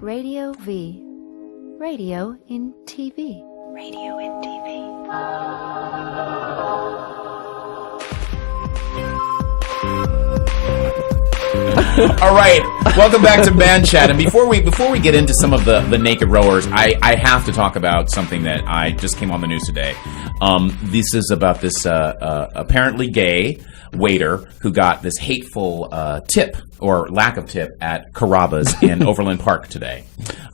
Radio V. Radio in TV. Radio in TV. All right, welcome back to ManChat. And before we get into some of the naked rowers, I have to talk about something that I just came on the news today. This is about this apparently gay waiter who got this hateful tip or lack of tip at Carrabba's in Overland Park today.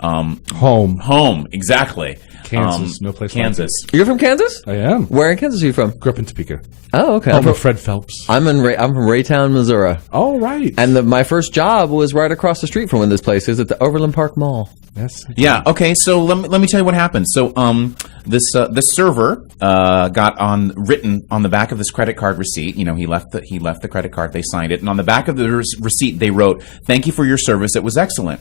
Home, exactly. Kansas, no place Kansas. like You're from Kansas? I am. Where in Kansas are you from? Grew up in Topeka. Oh, okay. Home of Fred Phelps. I'm from Raytown, Missouri. Oh, right. And my first job was right across the street from one of this places at the Overland Park Mall. Yes. Yeah. Okay. So let me tell you what happened. So this server got written on the back of this credit card receipt. You know, he left the credit card. They signed it, and on the back of the receipt they wrote, "Thank you for your service. It was excellent.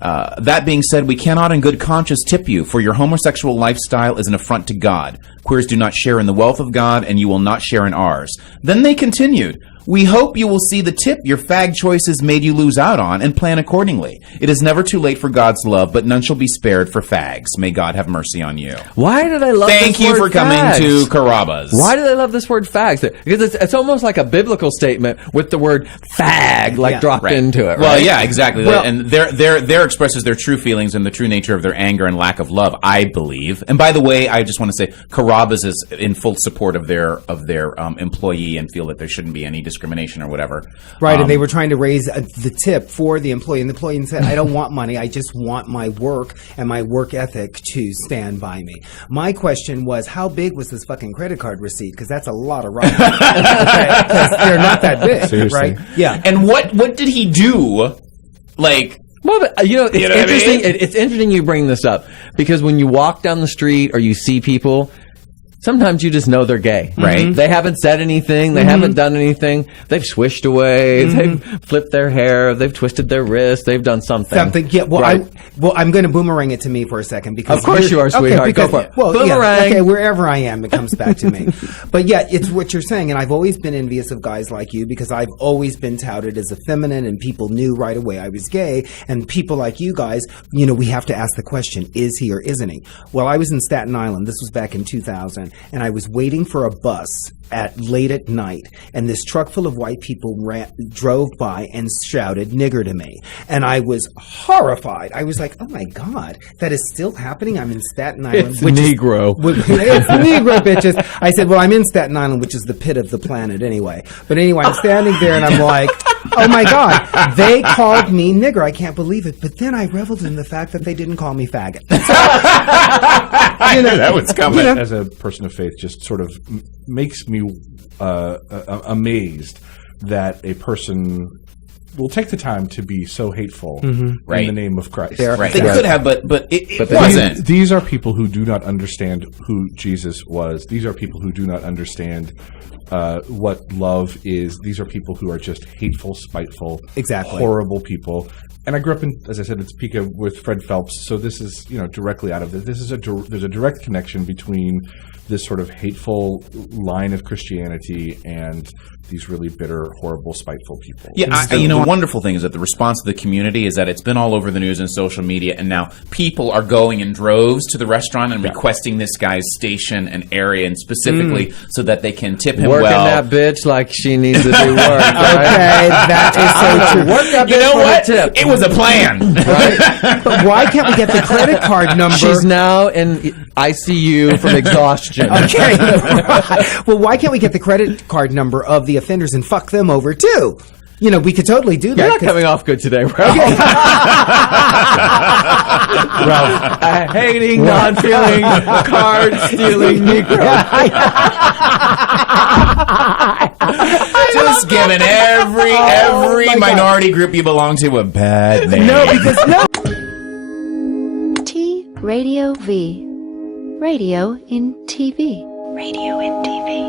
That being said, we cannot in good conscience tip you, for your homosexual lifestyle is an affront to God. Queers do not share in the wealth of God, and you will not share in ours." Then they continued, "We hope you will see the tip your fag choices made you lose out on and plan accordingly. It is never too late for God's love, but none shall be spared for fags. May God have mercy on you." Why did I love Thank this you word for coming fags? to Carrabba's. Why do they love this word fags? Because it's almost like a biblical statement with the word fag dropped into it, right? Well, yeah, exactly. Well, and there expresses their true feelings and the true nature of their anger and lack of love, I believe. And by the way, I just want to say Carrabba's is in full support of their employee and feel that there shouldn't be any discrimination or whatever. Right, and they were trying to raise the tip for the employee, and the employee said, "I don't want money. I just want my work and my work ethic to stand by me." My question was, how big was this fucking credit card receipt? Because that's a lot of writing. Because they're not that big, Seriously. right? Yeah. And what did he do? Like... Well, but, it's interesting. I mean? It's interesting you bring this up because when you walk down the street or you see people, sometimes you just know they're gay, right? They haven't said anything. They haven't done anything. They've swished away. They've flipped their hair. They've twisted their wrists. They've done something. Yeah. Well, right. I'm going to boomerang it to me for a second because Of course you are, sweetheart. Go for it. Well, Boomerang. Yeah, okay, wherever I am, it comes back to me. But yeah, it's what you're saying, and I've always been envious of guys like you because I've always been touted as effeminate, and people knew right away I was gay. And people like you guys, you know, we have to ask the question: is he or isn't he? Well, I was in Staten Island. This was back in 2000, and I was waiting for a bus late at night, and this truck full of white people drove by and shouted "nigger" to me, and I was horrified. I was like, "Oh my God, that is still happening!" I'm in Staten Island, It's Negro. It's Negro, bitches. I said, "Well, I'm in Staten Island, which is the pit of the planet, anyway." But anyway, I'm standing there, and I'm like, "Oh my God, they called me nigger! I can't believe it." But then I reveled in the fact that they didn't call me faggot. I knew that was coming. You know. As a person of faith, just sort of makes me amazed that a person will take the time to be so hateful in Right. the name of Christ. Right. They could have, but it they wasn't. These are people who do not understand who Jesus was. These are people who do not understand what love is. These are people who are just hateful, spiteful, Exactly. horrible people. And I grew up in, as I said, in Topeka with Fred Phelps. So this is, directly out of this. There's a direct connection between this sort of hateful line of Christianity and these really bitter, horrible, spiteful people. Yeah, the wonderful thing is that the response of the community is that it's been all over the news and social media, and now people are going in droves to the restaurant and requesting this guy's station and area, and specifically so that they can tip him Working well. that bitch like she needs to do work. Right? Okay, that is so true. Work that bitch You know for the what? tip. It was a plan. Right? But why can't we get the credit card number? She's now in ICU from exhaustion. Okay. Well, why can't we get the credit card number of the offenders and fuck them over too? You know, we could totally do that. You're not coming off good today, Ralph. Ralph, a hating, non-feeling, card-stealing Negro. Just giving every minority group you belong to a bad name. No, because T Radio V. Radio in TV. Radio in TV.